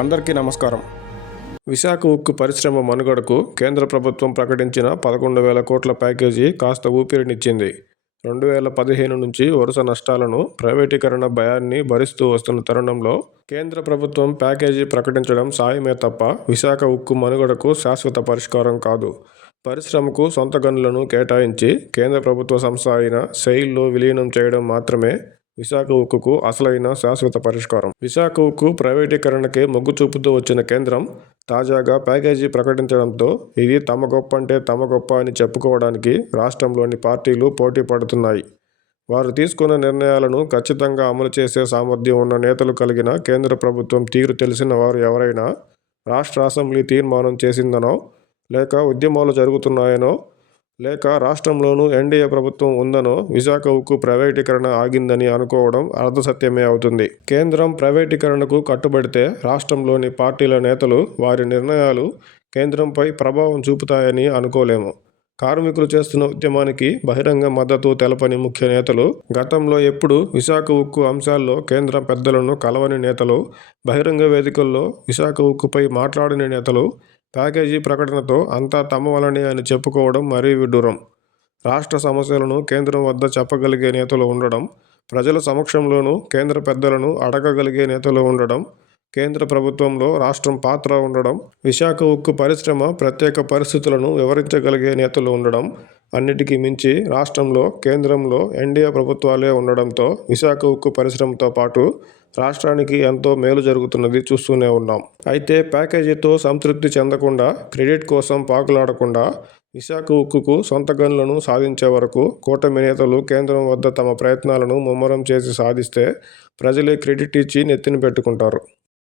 అందరికీ నమస్కారం. విశాఖ ఉక్కు పరిశ్రమ మనుగడకు కేంద్ర ప్రభుత్వం ప్రకటించిన 11,000 కోట్ల ప్యాకేజీ కాస్త ఊపిరినిచ్చింది. 2015 నుంచి వరుస నష్టాలను, ప్రైవేటీకరణ భయాన్ని భరిస్తూ వస్తున్న తరుణంలో కేంద్ర ప్రభుత్వం ప్యాకేజీ ప్రకటించడం సాయమే తప్ప విశాఖ ఉక్కు మనుగడకు శాశ్వత పరిష్కారం కాదు. పరిశ్రమకు సొంత గనులను కేటాయించి కేంద్ర ప్రభుత్వ సంస్థ అయిన సెయిల్లో విలీనం చేయడం మాత్రమే విశాఖ ఉక్కుకు అసలైన శాశ్వత పరిష్కారం. విశాఖ ఉక్కు ప్రైవేటీకరణకే మొగ్గు చూపుతూ వచ్చిన కేంద్రం తాజాగా ప్యాకేజీ ప్రకటించడంతో ఇది తమ గొప్ప అంటే తమ గొప్ప అని చెప్పుకోవడానికి రాష్ట్రంలోని పార్టీలు పోటీ పడుతున్నాయి. వారు తీసుకున్న నిర్ణయాలను ఖచ్చితంగా అమలు చేసే సామర్థ్యం ఉన్న నేతలు కలిగిన కేంద్ర ప్రభుత్వం తీరు తెలిసిన వారు ఎవరైనా రాష్ట్ర అసెంబ్లీ తీర్మానం చేసిందనో, లేక ఉద్యమాలు జరుగుతున్నాయనో, లేక రాష్ట్రంలోనూ ఎన్డీఏ ప్రభుత్వం ఉందనో విశాఖ ఉక్కు ప్రైవేటీకరణ ఆగిందని అనుకోవడం అర్ధసత్యమే అవుతుంది. కేంద్రం ప్రైవేటీకరణకు కట్టుబడితే రాష్ట్రంలోని పార్టీల నేతలు వారి నిర్ణయాలు కేంద్రంపై ప్రభావం చూపుతాయని అనుకోలేము. కార్మికులు చేస్తున్న ఉద్యమానికి బహిరంగ మద్దతు తెలపని ముఖ్య నేతలు, గతంలో ఎప్పుడూ విశాఖ ఉక్కు అంశాల్లో కేంద్ర పెద్దలను కలవని నేతలు, బహిరంగ వేదికల్లో విశాఖ ఉక్కుపై మాట్లాడని నేతలు ప్యాకేజీ ప్రకటనతో అంతా తమ వలనే అని చెప్పుకోవడం మరీ విడ్డూరం. రాష్ట్ర సమస్యలను కేంద్రం వద్ద చెప్పగలిగే నేతలు ఉండడం, ప్రజల సమక్షంలోనూ కేంద్ర పెద్దలను అడగగలిగే నేతలు ఉండడం, కేంద్ర ప్రభుత్వంలో రాష్ట్రం పాత్ర ఉండడం, విశాఖ ఉక్కు పరిశ్రమ ప్రత్యేక పరిస్థితులను వివరించగలిగే నేతలు ఉండడం, అన్నిటికీ మించి రాష్ట్రంలో, కేంద్రంలో ఎన్డీఏ ప్రభుత్వాలే ఉండడంతో విశాఖ ఉక్కు పరిశ్రమతో పాటు రాష్ట్రానికి ఎంతో మేలు జరుగుతున్నది చూస్తూనే ఉన్నాం. అయితే ప్యాకేజీతో సంతృప్తి చెందకుండా, క్రెడిట్ కోసం పాకులాడకుండా విశాఖ ఉక్కుకు సొంత గనులను సాధించే వరకు కూటమి నేతలు కేంద్రం వద్ద తమ ప్రయత్నాలను ముమ్మరం చేసి సాధిస్తే ప్రజలే క్రెడిట్ ఇచ్చి నెత్తిన పెట్టుకుంటారు.